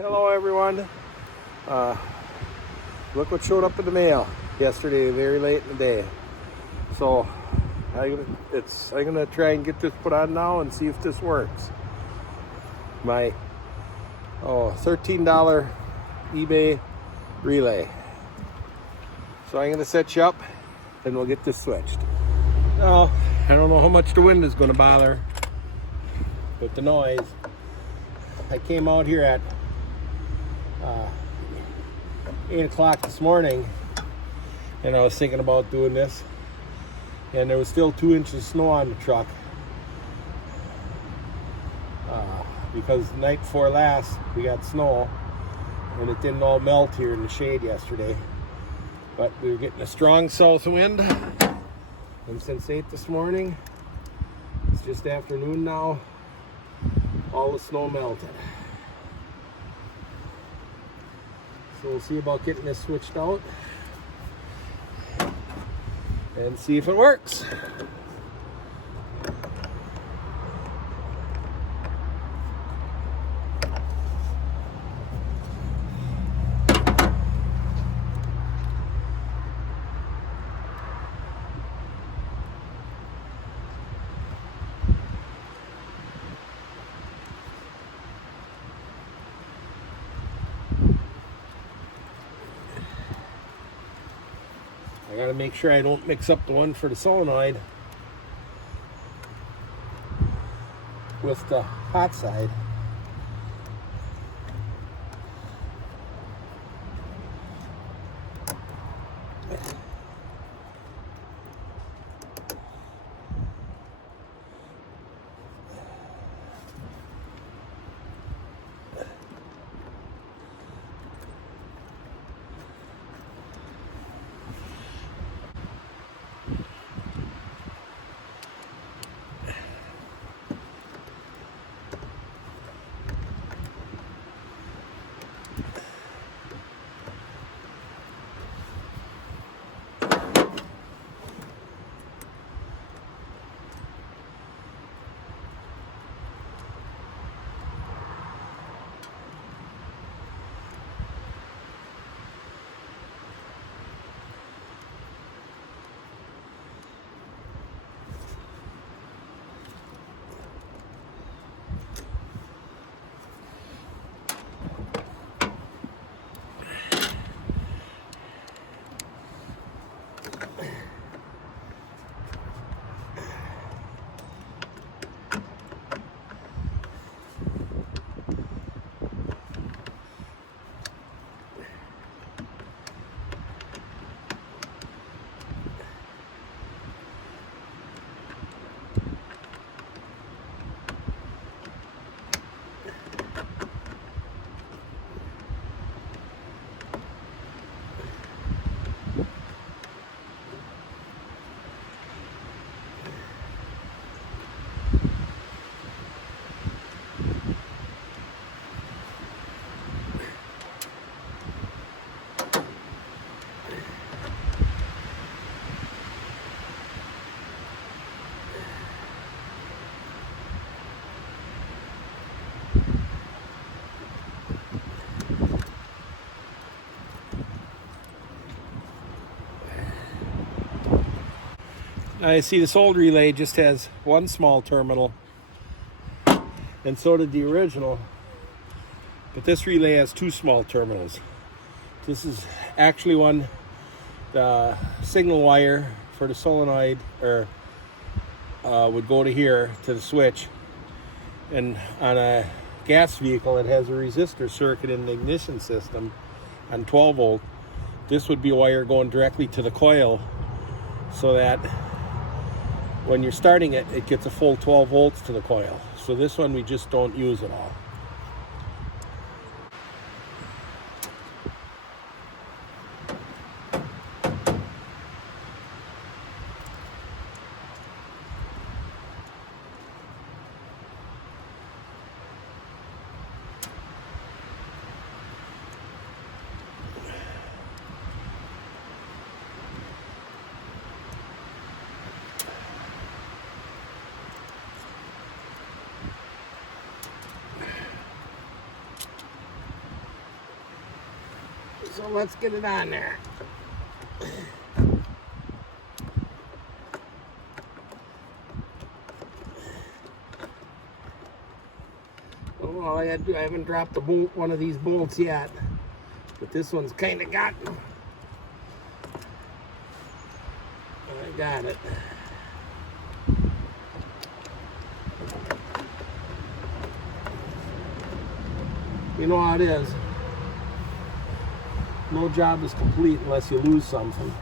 Hello everyone. Look what showed up in the mail yesterday, very late in the day. So I'm gonna try and get this put on now and see if this works. My $13 eBay relay. So I'm gonna set you up and we'll get this switched. Now I don't know how much the wind is gonna bother with the noise. I came out here at 8 o'clock this morning and I was thinking about doing this, and there was still 2 inches of snow on the truck because the night before last we got snow and it didn't all melt here in the shade yesterday, but we were getting a strong south wind, and since 8 this morning, it's just afternoon now, all the snow melted. So we'll see about getting this switched out and see if it works. I gotta make sure I don't mix up the one for the solenoid with the hot side. I see this old relay just has one small terminal, and so did the original, but this relay has 2 small terminals. This is actually the signal wire for the solenoid would go to here to the switch, and on a gas vehicle it has a resistor circuit in the ignition system on 12 volt. This would be a wire going directly to the coil, so that when you're starting it, it gets a full 12 volts to the coil. So this one we just don't use at all. So let's get it on there. Oh, all I had to do, I haven't dropped the bolt, one of these bolts yet, but this one's kind of got. I got it. You know how it is. No job is complete unless you lose something.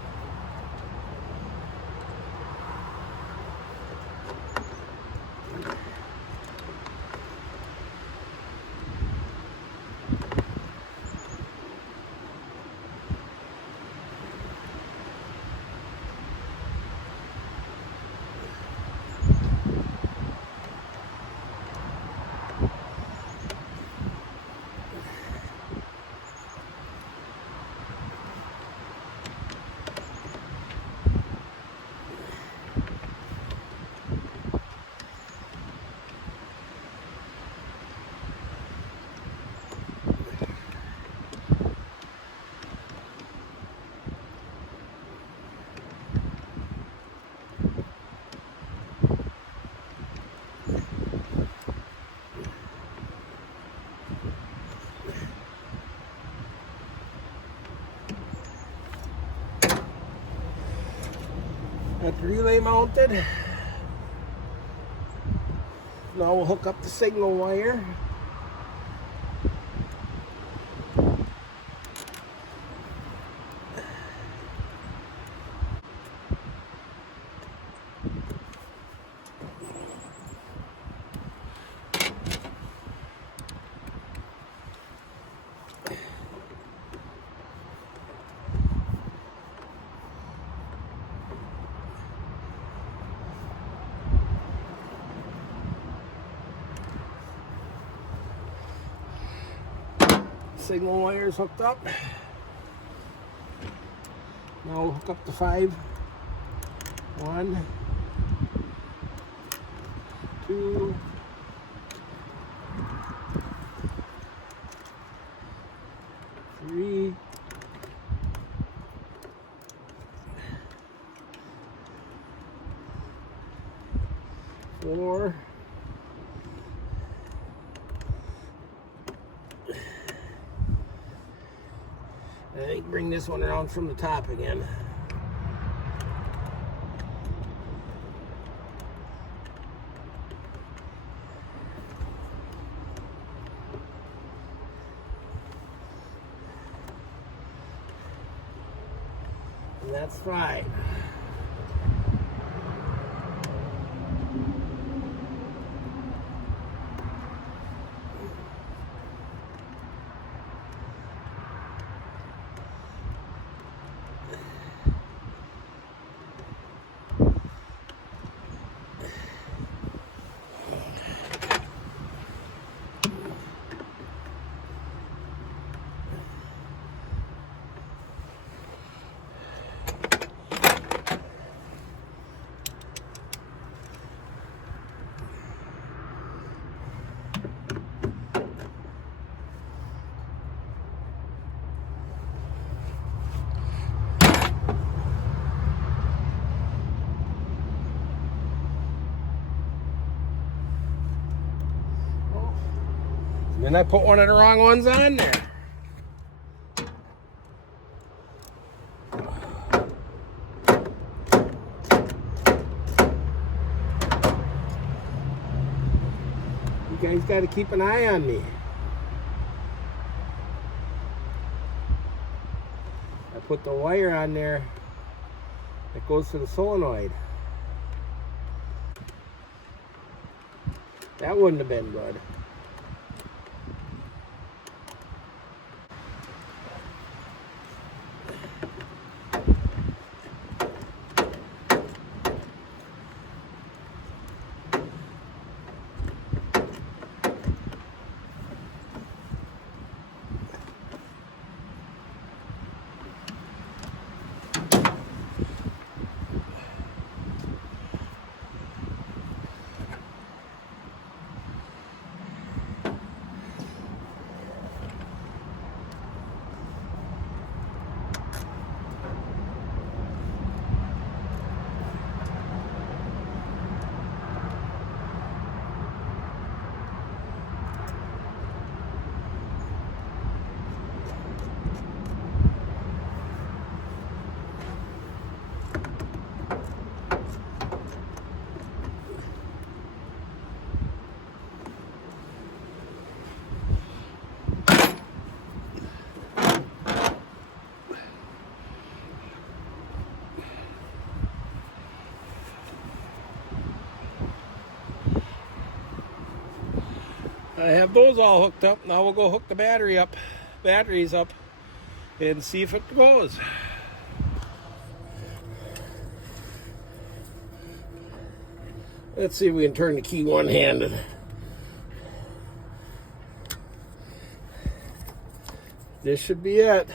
Got the relay mounted. Now we'll hook up the signal wire. Signal wire is hooked up. Now we'll hook up the 5. 1, 2, 3, 4. I think bring this one around from the top again. And that's 5. Then I put one of the wrong ones on there. You guys got to keep an eye on me. I put the wire on there that goes to the solenoid. That wouldn't have been good. I have those all hooked up. Now we'll go hook the batteries up and see if it goes. Let's see if we can turn the key one-handed. This should be it.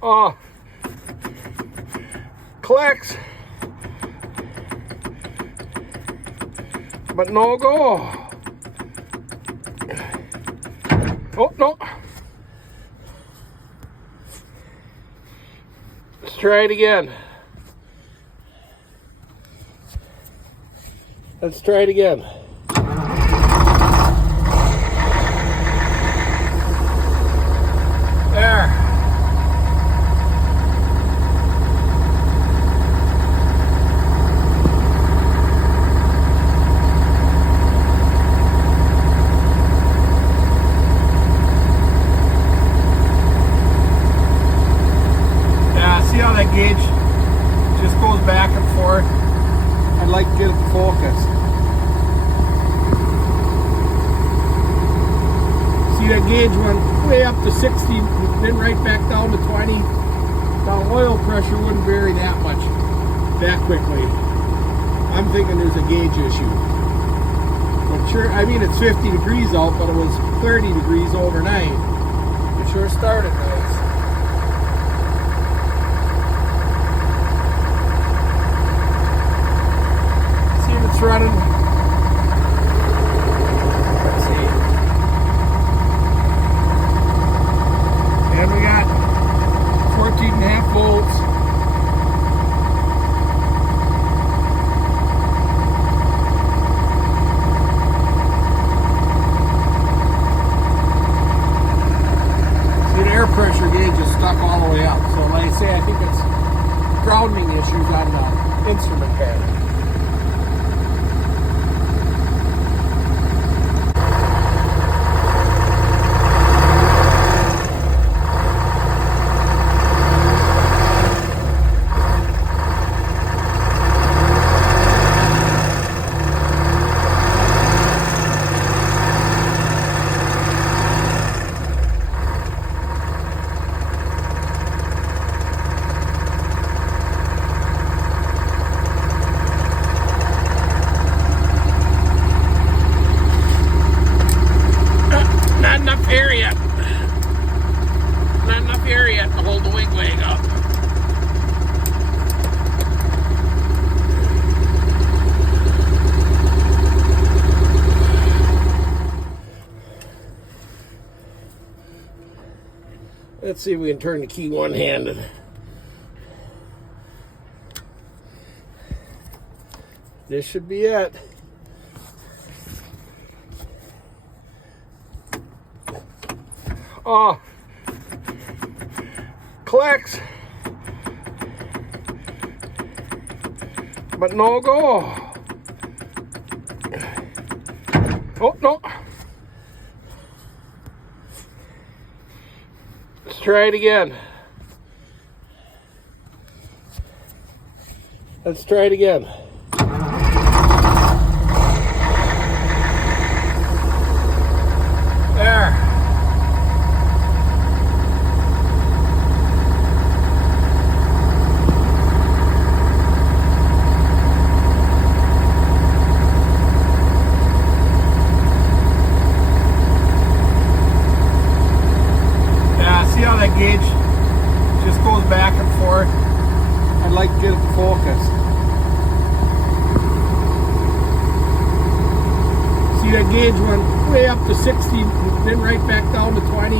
Oh, clicks, but no go. Oh, no. Let's try it again. Let's try it again. There. See how that gauge just goes back and forth? I'd like to get it to focus. See, that gauge went way up to 60, then right back down to 20. Now oil pressure wouldn't vary that much, that quickly. I'm thinking there's a gauge issue. But sure, I mean it's 50 degrees out, but it was 30 degrees overnight. It sure started nice. It's running. Let's see. And we got 14.5 volts. See, the air pressure gauge is stuck all the way up. So like I say, I think it's grounding issues on the instrument pad. Not enough air yet to hold the wing leg up. Let's see if we can turn the key one-handed. This should be it. Oh, clicks, but no go. Oh, no. Let's try it again. Let's try it again. There. See how that gauge just goes back and forth? I'd like to get it to focus. See, that gauge went way up to 60, then right back down to 20.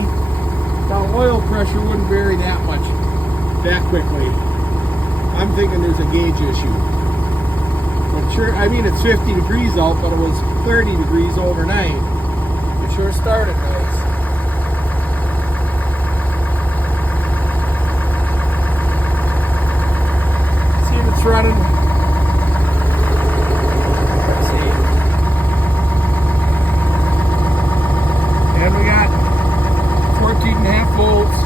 Now oil pressure wouldn't vary that much, that quickly. I'm thinking there's a gauge issue. But sure, I mean it's 50 degrees out, but it was 30 degrees overnight. It sure started nice. It's running. Let's see. And we got 14.5 volts.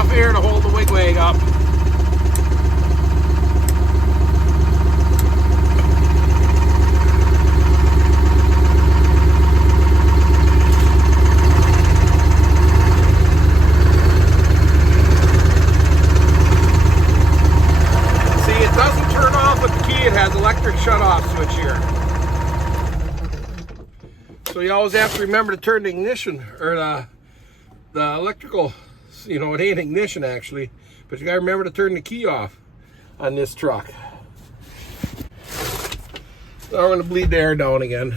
enough air to hold the wigwag up. It has electric shut-off switch here. So you always have to remember to turn the ignition, or the electrical, you know, it ain't ignition actually, but you gotta remember to turn the key off on this truck. Now we're gonna bleed the air down again.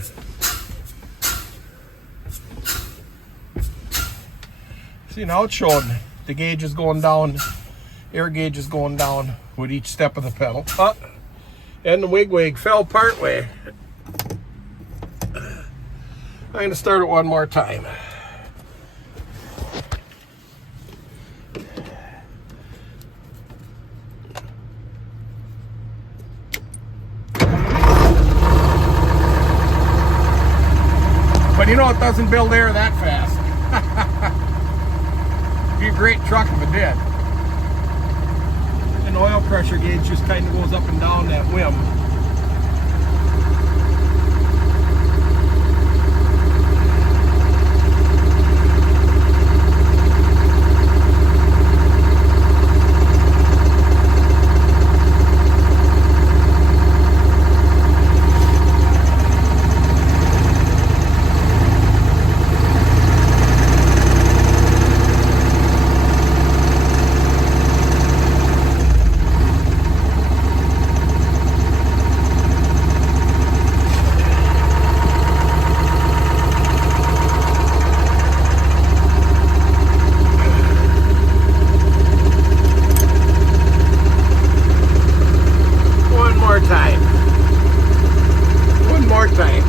See, now it's showing the gauge is going down, air gauge is going down with each step of the pedal. And the wigwag fell part way. I'm going to start it one more time. But you know it doesn't build air that fast. It'd be a great truck if it did. An oil pressure gauge just kind of goes up and down that whim. One more time.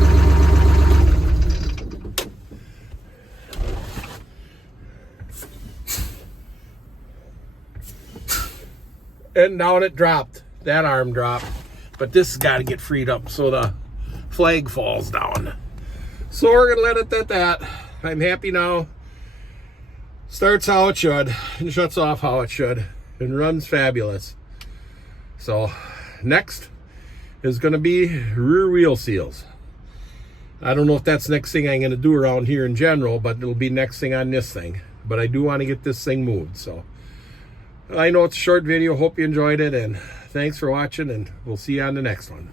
And down it dropped. That arm dropped. But this has got to get freed up so the flag falls down. So we're going to let it at that. I'm happy now. Starts how it should and shuts off how it should and runs fabulous. So next is going to be rear wheel seals. I don't know if that's the next thing I'm going to do around here in general, but it'll be next thing on this thing. But I do want to get this thing moved. So I know it's a short video. Hope you enjoyed it, and thanks for watching, and we'll see you on the next one.